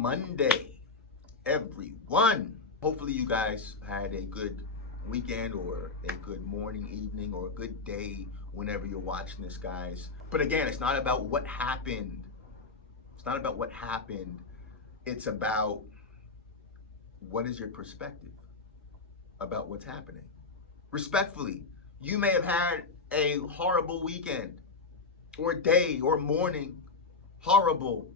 Monday, everyone. Hopefully you guys had a good weekend or a good morning, evening, or a good day whenever you're watching this, guys. But again, it's not about what happened. It's not about what happened. It's about what is your perspective about what's happening. Respectfully, you may have had a horrible weekend or day or morning, horrible.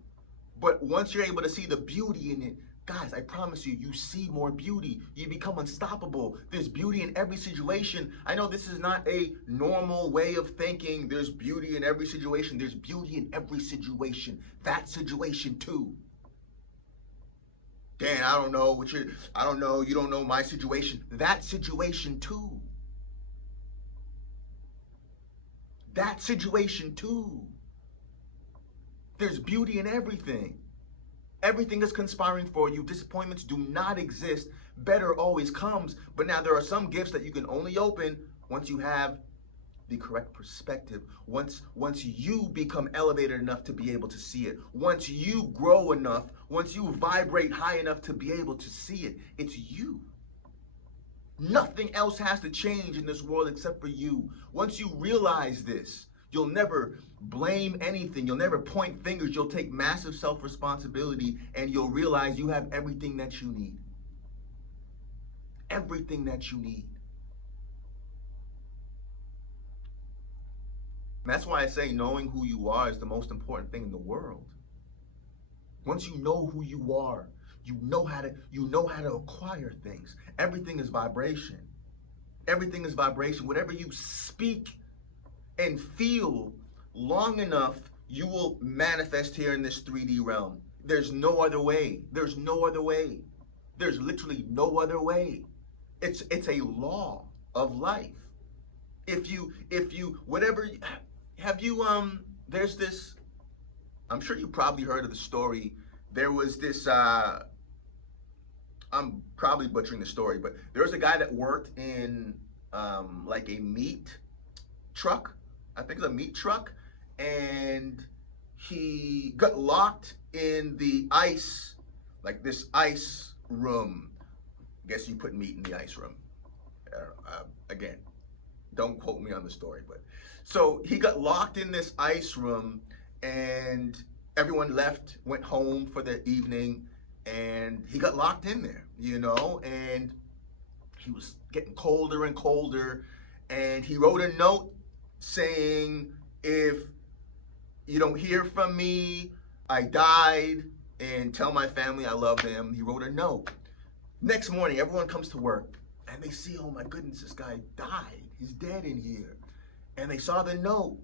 But once you're able to see the beauty in it, guys, I promise you, you see more beauty. You become unstoppable. There's beauty in every situation. I know this is not a normal way of thinking. There's beauty in every situation. There's beauty in every situation. That situation too. Dan, I don't know you don't know my situation. That situation too. That situation too. There's beauty in everything. Everything is conspiring for you. Disappointments do not exist. Better always comes. But now there are some gifts that you can only open once you have the correct perspective. Once you become elevated enough to be able to see it. Once you grow enough. Once you vibrate high enough to be able to see it. It's you. Nothing else has to change in this world except for you. Once you realize this, you'll never blame anything. You'll never point fingers. You'll take massive self-responsibility and you'll realize you have everything that you need. Everything that you need. And that's why I say knowing who you are is the most important thing in the world. Once you know who you are, you know how to acquire things. Everything is vibration. Everything is vibration. Whatever you speak and feel long enough, you will manifest here in this 3D realm. There's no other way. There's no other way. There's literally no other way. It's a law of life. If you whatever, have you there's this, I'm sure you probably heard of the story. There was this I'm probably butchering the story, but there was a guy that worked in like a meat truck. I think it's a meat truck, and he got locked in the ice, like this ice room. I guess you put meat in the ice room. Again, don't quote me on the story, but so he got locked in this ice room, and everyone left, went home for the evening, and he got locked in there, and he was getting colder and colder, and he wrote a note saying, if you don't hear from me, I died, and tell my family I love them. He wrote a note. Next morning, everyone comes to work, and they see, oh my goodness, this guy died. He's dead in here. And they saw the note,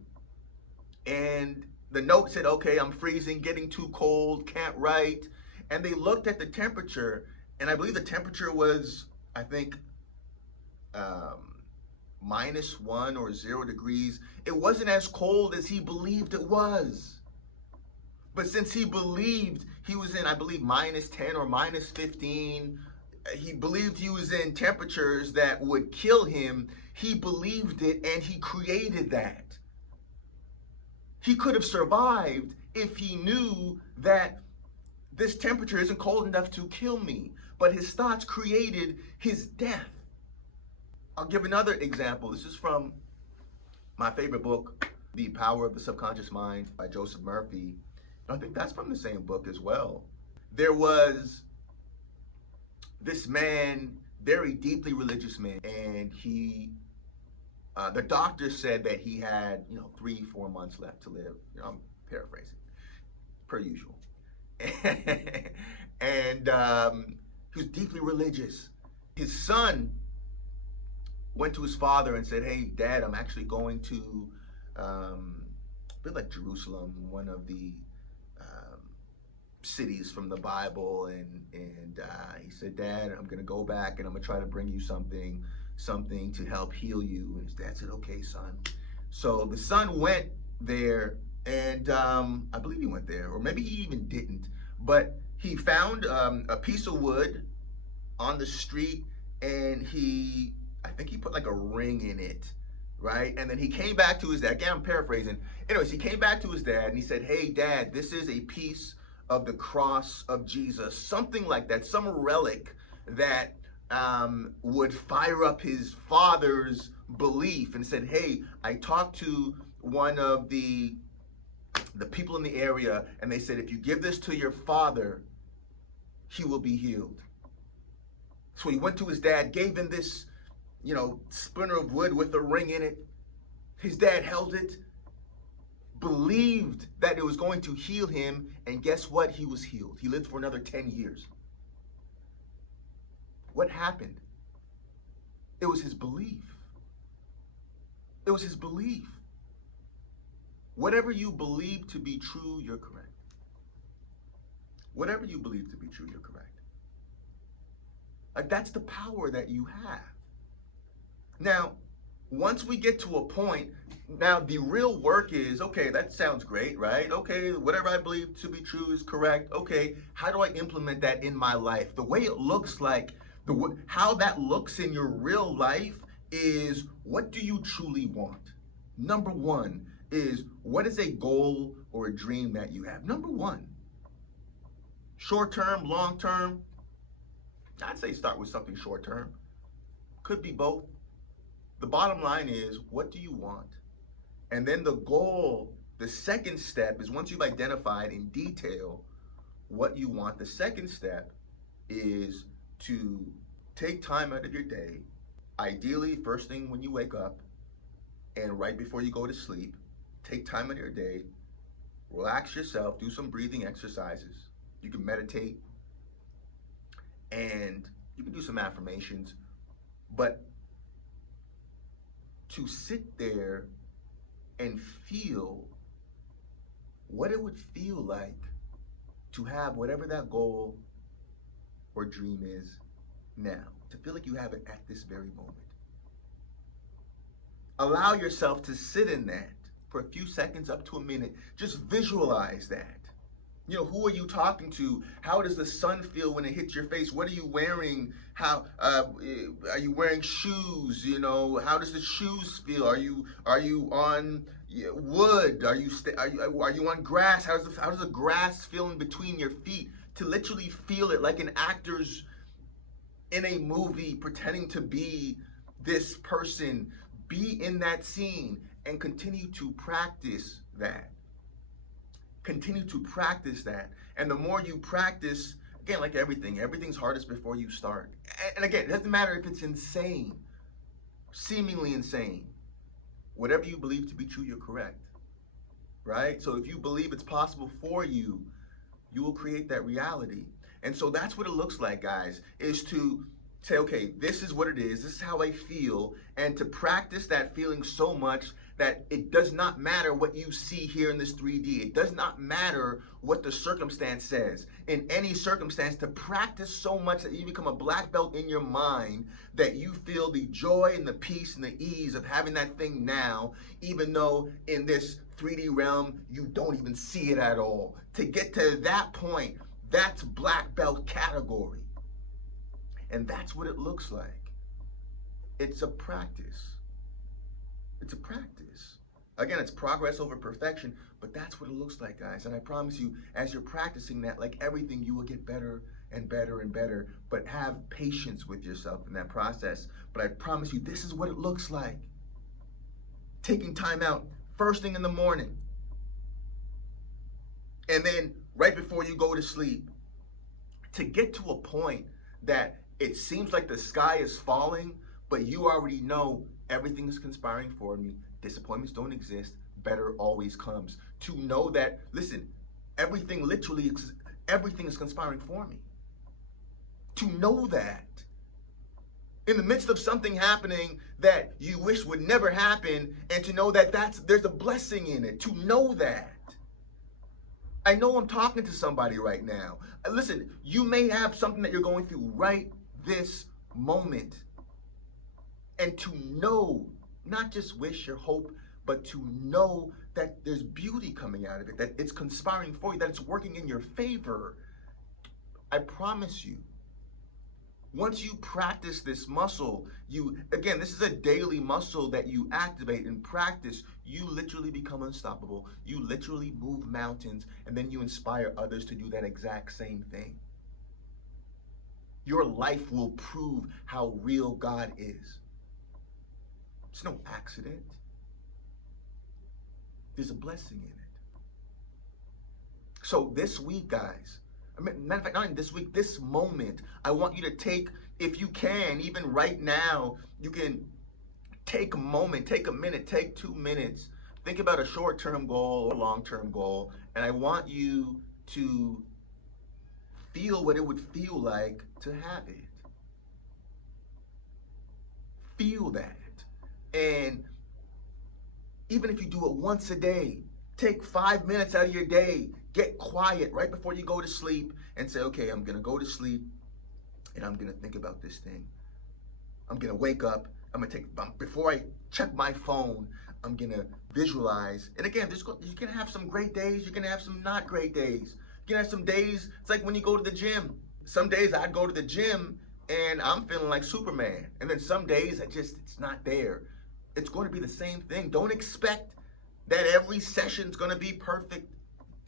and the note said, okay, I'm freezing, getting too cold, can't write. And they looked at the temperature, and I believe the temperature was, I think, -1 or 0 degrees. It wasn't as cold as he believed it was. But since he believed he was in, I believe, -10 or -15, he believed he was in temperatures that would kill him. He believed it, and he created that. He could have survived if he knew that this temperature isn't cold enough to kill me. But his thoughts created his death. I'll give another example. This is from my favorite book, The Power of the Subconscious Mind by Joseph Murphy. I think that's from the same book as well. There was this man, very deeply religious man, and he, the doctor said that he had, 3-4 months left to live. I'm paraphrasing, per usual. And he was deeply religious. His son went to his father and said, hey, Dad, I'm actually going to a bit like Jerusalem, one of the cities from the Bible, and he said, Dad, I'm gonna go back and I'm gonna try to bring you something to help heal you. And his dad said, okay, son. So the son went there, and I believe he went there, or maybe he even didn't, but he found a piece of wood on the street, and I think he put like a ring in it, right? And then he came back to his dad. Again, I'm paraphrasing. Anyways, he came back to his dad and he said, hey, Dad, this is a piece of the cross of Jesus, something like that, some relic that would fire up his father's belief, and said, hey, I talked to one of the people in the area, and they said, if you give this to your father, he will be healed. So he went to his dad, gave him this, splinter of wood with a ring in it. His dad held it, believed that it was going to heal him, and guess what? He was healed. He lived for another 10 years. What happened? It was his belief. It was his belief. Whatever you believe to be true, you're correct. Whatever you believe to be true, you're correct. Like, that's the power that you have. Now, once we get to a point, now the real work is, okay, that sounds great, right? Okay, whatever I believe to be true is correct. Okay, how do I implement that in my life? The way it looks like, how that looks in your real life is, what do you truly want? Number one is, what is a goal or a dream that you have? Number one. Short term, long term? I'd say start with something short term. Could be both. The bottom line is, what do you want? And then the goal, the second step is, once you've identified in detail what you want, the second step is to take time out of your day, ideally first thing when you wake up and right before you go to sleep. Take time out of your day, relax yourself, do some breathing exercises. You can meditate, and you can do some affirmations, but to sit there and feel what it would feel like to have whatever that goal or dream is now, to feel like you have it at this very moment. Allow yourself to sit in that for a few seconds, up to a minute. Just visualize that. Who are you talking to? How does the sun feel when it hits your face? What are you wearing? How are you wearing shoes? How does the shoes feel? Are you on wood? Are you on grass? How does the grass feel in between your feet? To literally feel it like an actor's in a movie pretending to be this person. Be in that scene and continue to practice that. Continue to practice that. And the more you practice, again, like everything's hardest before you start. And again, it doesn't matter if it's insane, seemingly insane. Whatever you believe to be true, you're correct. Right? So if you believe it's possible for you, you will create that reality. And so that's what it looks like, guys, is to say, okay, this is what it is. This is how I feel. And to practice that feeling so much that it does not matter what you see here in this 3D. It does not matter what the circumstance says. In any circumstance, to practice so much that you become a black belt in your mind, that you feel the joy and the peace and the ease of having that thing now, even though in this 3D realm, you don't even see it at all. To get to that point, that's black belt category. And that's what it looks like. It's a practice. It's a practice. Again, it's progress over perfection, but that's what it looks like, guys. And I promise you, as you're practicing that, like everything, you will get better and better and better. But have patience with yourself in that process. But I promise you, this is what it looks like. Taking time out first thing in the morning. And then right before you go to sleep. To get to a point that it seems like the sky is falling, but you already know everything is conspiring for me. Disappointments don't exist. Better always comes. To know that, listen, everything is conspiring for me. To know that. In the midst of something happening that you wish would never happen, and to know that there's a blessing in it. To know that. I know I'm talking to somebody right now. Listen, you may have something that you're going through right this moment. And to know, not just wish or hope, but to know that there's beauty coming out of it, that it's conspiring for you, that it's working in your favor. I promise you, Once you practice this muscle, again, this is a daily muscle that you activate and practice. You literally become unstoppable. You literally move mountains, and then you inspire others to do that exact same thing. Your life will prove how real God is. It's no accident. There's a blessing in it. So this week, guys, matter of fact, not even this week, this moment, I want you to take, if you can, even right now, you can take a moment, take a minute, take 2 minutes, think about a short-term goal or long-term goal, and I want you to feel what it would feel like to have it. Feel that. And even if you do it once a day, take 5 minutes out of your day, get quiet right before you go to sleep and say, okay, I'm gonna go to sleep and I'm gonna think about this thing. I'm gonna wake up, before I check my phone, I'm gonna visualize. And again, you're gonna have some great days, you're gonna have some not great days. You're gonna have some days, it's like when you go to the gym. Some days I'd go to the gym and I'm feeling like Superman. And then some days it's not there. It's going to be the same thing. Don't expect that every session's going to be perfect.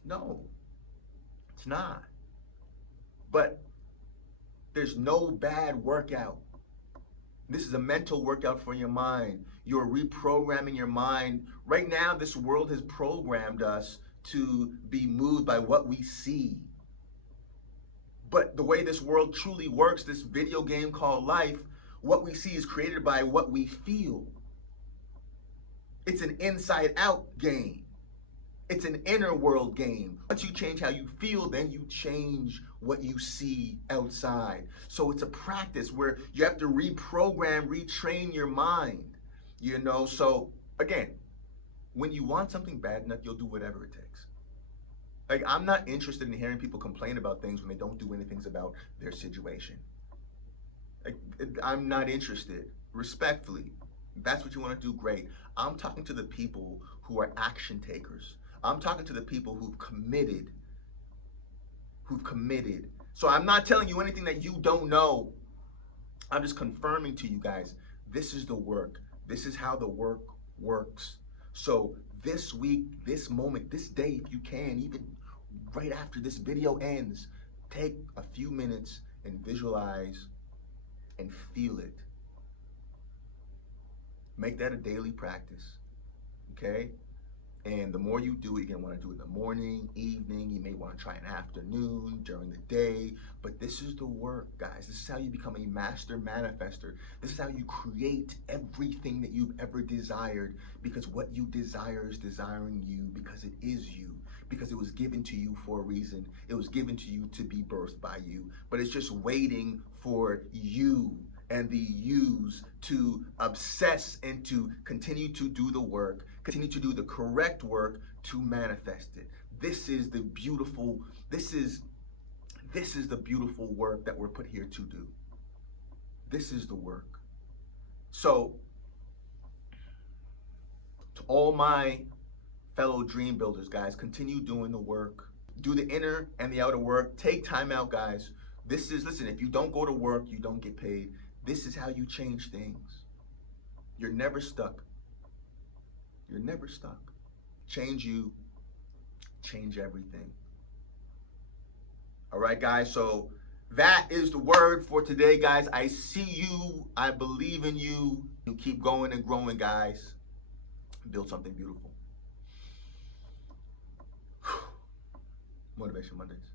No, it's not. But there's no bad workout. This is a mental workout for your mind. You're reprogramming your mind. Right now, this world has programmed us to be moved by what we see. But the way this world truly works, this video game called life, what we see is created by what we feel. It's an inside-out game. It's an inner world game. Once you change how you feel, then you change what you see outside. So it's a practice where you have to reprogram, retrain your mind. So again, when you want something bad enough, you'll do whatever it takes. Like, I'm not interested in hearing people complain about things when they don't do anything about their situation. Like, I'm not interested, respectfully. That's what you want to do, great. I'm talking to the people who are action takers. I'm talking to the people who've committed. So I'm not telling you anything that you don't know. I'm just confirming to you guys, this is the work. This is how the work works. So this week, this moment, this day, if you can, even right after this video ends, take a few minutes and visualize and feel it. Make that a daily practice, okay? And the more you do it, you're gonna wanna do it in the morning, evening, you may wanna try an afternoon, during the day, but this is the work, guys. This is how you become a master manifester. This is how you create everything that you've ever desired, because what you desire is desiring you, because it is you, because it was given to you for a reason. It was given to you to be birthed by you, but it's just waiting for you and the yous to obsess and to continue to do the work, continue to do the correct work to manifest it. This is the beautiful work that we're put here to do. This is the work. So, to all my fellow dream builders, guys, continue doing the work. Do the inner and the outer work. Take time out, guys. Listen, if you don't go to work, you don't get paid. This is how you change things. You're never stuck. You're never stuck. Change you, change everything. All right, guys, so that is the word for today, guys. I see you. I believe in you. You keep going and growing, guys. Build something beautiful. Motivation Mondays.